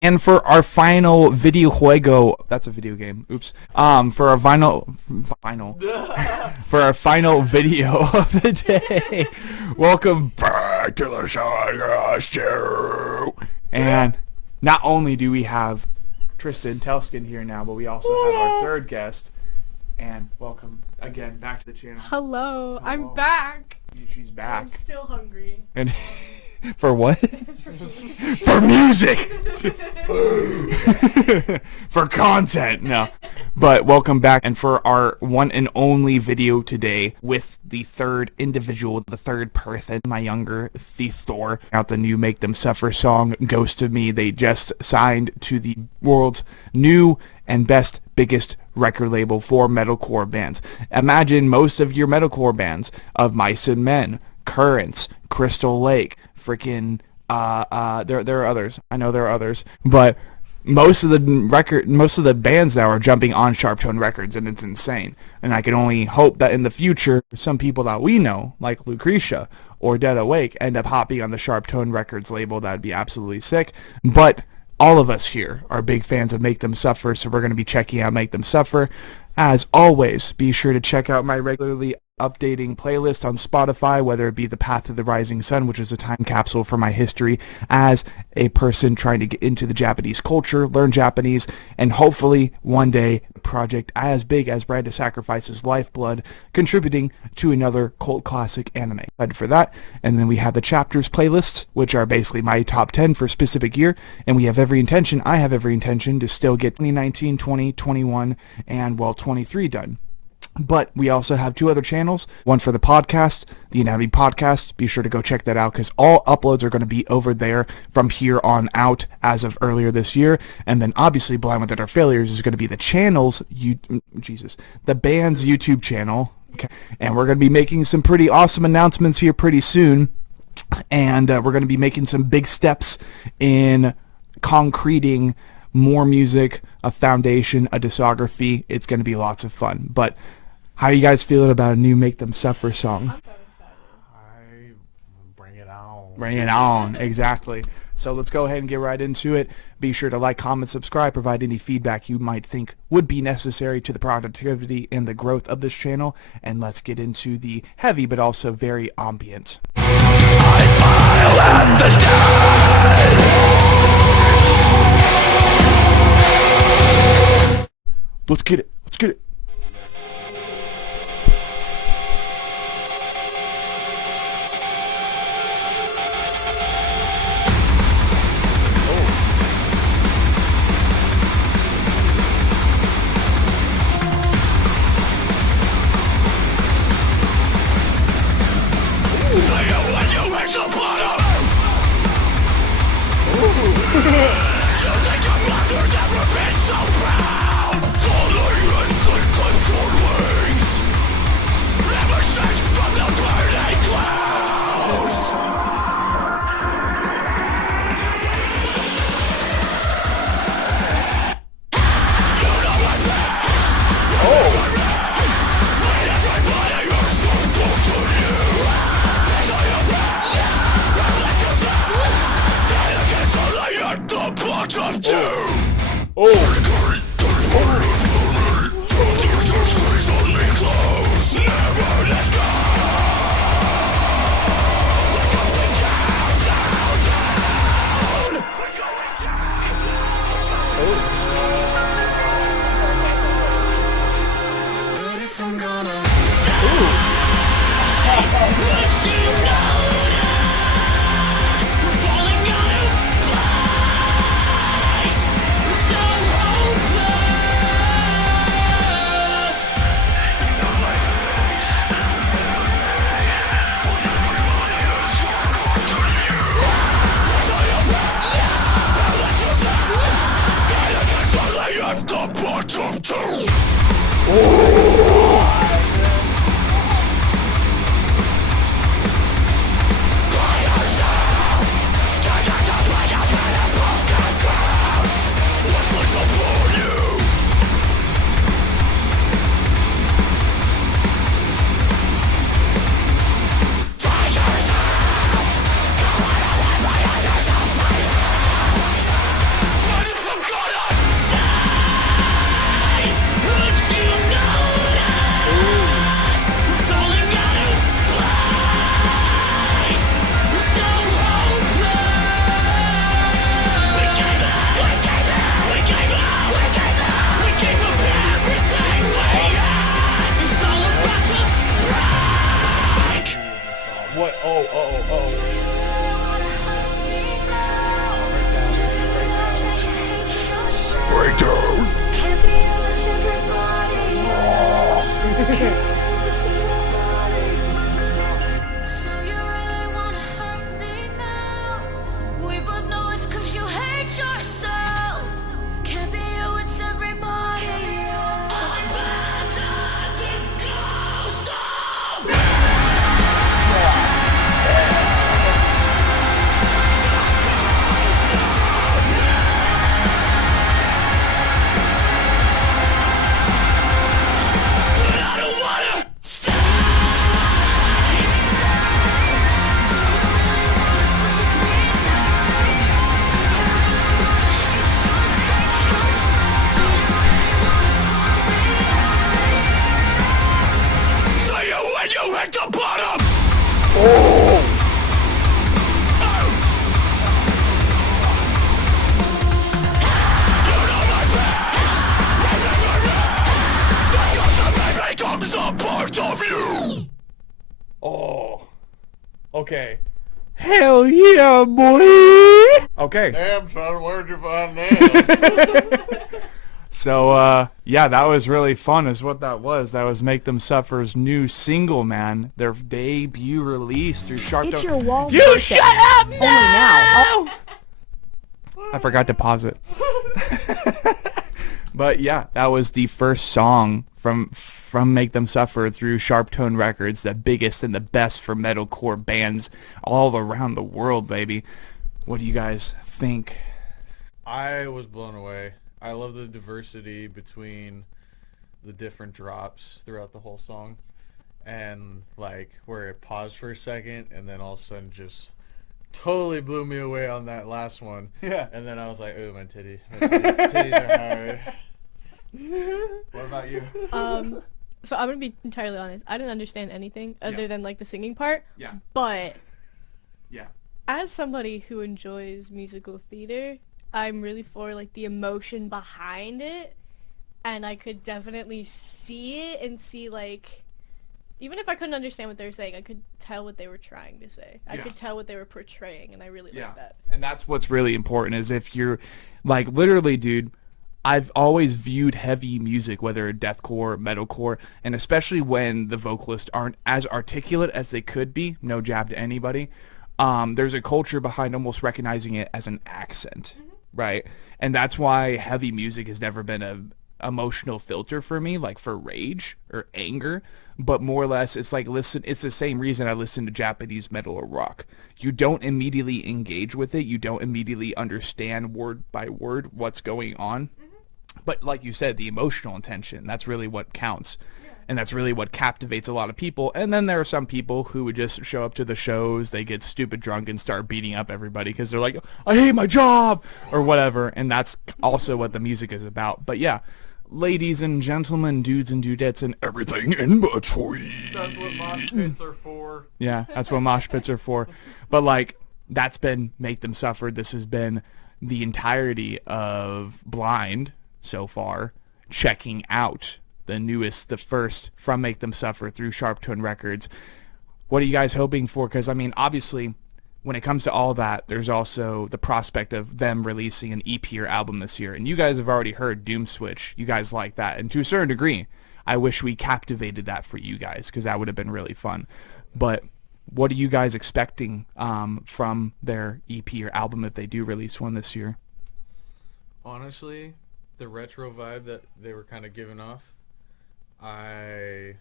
And for our final video juego, that's a video game. Oops. For our for our final video of the day, welcome back to the show. And not only do we have Tristan Telsken here now, but we also have our third guest. And welcome again back to the channel. Hello. I'm back. She's back. I'm still hungry. And for what? For music. For content. No. But welcome back, and for our one and only video today with the third individual, the third person, my younger sister, out the new Make Them Suffer song, Ghost of Me. They just signed to the world's new and best, biggest record label for metalcore bands. Imagine most of your metalcore bands of Mice and Men, Currents, Crystal Lake, freaking there are others. I know there are others, but most of the bands now are jumping on Sharp Tone Records, and it's insane. And I can only hope that in the future, some people that we know, like Lucrecia or Dead Awake, end up hopping on the Sharp Tone Records label. That'd be absolutely sick. But all of us here are big fans of Make Them Suffer, so we're going to be checking out Make Them Suffer. As always, be sure to check out my regularly updating playlist on Spotify, whether it be The Path to the Rising Sun, which is a time capsule for my history as a person trying to get into the Japanese culture, learn Japanese, and hopefully one day a project as big as Brand to Sacrifice's Lifeblood, contributing to another cult classic anime. Excited for that. And then we have the chapters playlists, which are basically my top 10 for a specific year, and I have every intention to still get 2019, 20, 21, and 23 done. But we also have two other channels, one for the podcast, the Anatomy Podcast. Be sure to go check that out because all uploads are going to be over there from here on out as of earlier this year. And then obviously Blind Without Our Failures is going to be the band's YouTube channel. Okay. And we're going to be making some pretty awesome announcements here pretty soon. And we're going to be making some big steps in concreting more music, a foundation, a discography. It's going to be lots of fun. But how are you guys feeling about a new Make Them Suffer song? I'm so excited. Bring it on. Bring it on, exactly. So let's go ahead and get right into it. Be sure to like, comment, subscribe, provide any feedback you might think would be necessary to the productivity and the growth of this channel, and let's get into the heavy but also very ambient. I smile at the dead. Let's get it. Let's get it. Yeah, boy. Okay. Damn, son, where'd you find that? So, yeah, that was really fun is what that was. That was Make Them Suffer's new single, man. Their debut release through Sharp It's Tone. your wall You birthday. shut up Only now. I forgot to pause it. But yeah, that was the first song from Make Them Suffer through Sharp Tone Records, the biggest and the best for metalcore bands all around the world, baby. What do you guys think? I was blown away. I love the diversity between the different drops throughout the whole song, and like where it paused for a second and then all of a sudden just totally blew me away on that last one. Yeah. And then I was like, ooh, my titties are hard. What about you? So I'm gonna be entirely honest. I didn't understand anything other than like the singing part. Yeah. But Yeah. as somebody who enjoys musical theater, I'm really for like the emotion behind it, and I could definitely see it and see like, even if I couldn't understand what they were saying, I could tell what they were trying to say. I Yeah. could tell what they were portraying, and I really like that. And that's what's really important is if you're like literally, dude, I've always viewed heavy music, whether deathcore, metalcore, and especially when the vocalists aren't as articulate as they could be, no jab to anybody, there's a culture behind almost recognizing it as an accent, right? And that's why heavy music has never been a emotional filter for me, like for rage or anger, but more or less it's like it's the same reason I listen to Japanese metal or rock. You don't immediately engage with it, you don't immediately understand word by word what's going on, but like you said, the emotional intention, that's really what counts. And that's really what captivates a lot of people. And then there are some people who would just show up to the shows, they get stupid drunk and start beating up everybody because they're like, I hate my job or whatever. And that's also what the music is about. But yeah, ladies and gentlemen, dudes and dudettes, and everything in between. That's what mosh pits are for. Yeah, that's what mosh pits are for. But like, that's been Make Them Suffer. This has been the entirety of Blind so far, checking out the newest, the first from Make Them Suffer through Sharp Tone Records. What are you guys hoping for? Because, I mean, obviously, when it comes to all that, there's also the prospect of them releasing an EP or album this year. And you guys have already heard Doom Switch. You guys like that. And to a certain degree, I wish we captivated that for you guys because that would have been really fun. But what are you guys expecting from their EP or album if they do release one this year? Honestly, the retro vibe that they were kind of giving off,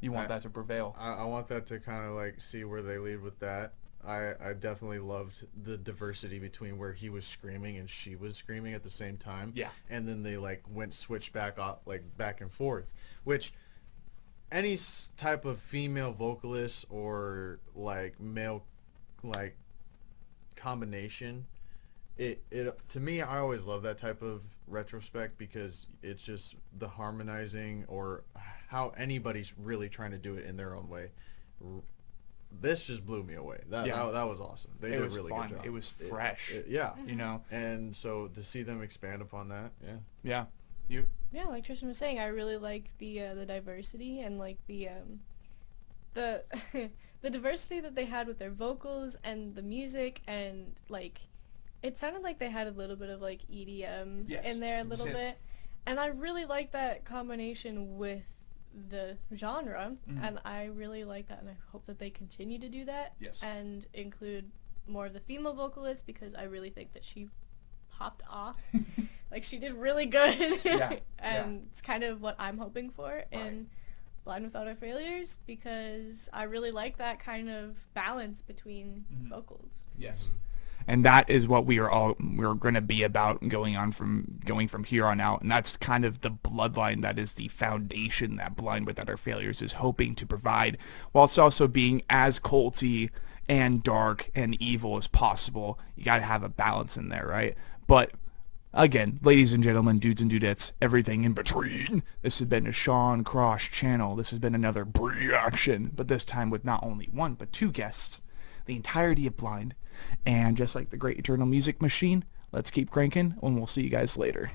You want that to prevail? I want that to kind of like see where they lead with that. I definitely loved the diversity between where he was screaming and she was screaming at the same time. Yeah. And then they like switched back off, like back and forth, which any type of female vocalist or like male like combination, it to me, I always love that type of retrospect because it's just the harmonizing or how anybody's really trying to do it in their own way. This just blew me away. That was awesome. They did a really good job. It was fresh. Yeah. You know? And so to see them expand upon that, yeah. Yeah. You? Yeah, like Tristan was saying, I really like the diversity and like the the diversity that they had with their vocals and the music, and like it sounded like they had a little bit of like EDM in there a little bit, and I really like that combination with the genre, and I really like that, and I hope that they continue to do that and include more of the female vocalists because I really think that she popped off. Like she did really good. And it's kind of what I'm hoping for in Blind Without Our Failures because I really like that kind of balance between vocals. Yes. And that is what we're going to be about going from here on out. And that's kind of the bloodline that is the foundation that Blind Without Our Failures is hoping to provide, whilst also being as culty and dark and evil as possible. You got to have a balance in there, right? But again, ladies and gentlemen, dudes and dudettes, everything in between, this has been a Sean Cross channel. This has been another reaction, but this time with not only one, but two guests, the entirety of Blind. And just like the great eternal music machine, let's keep cranking, and we'll see you guys later.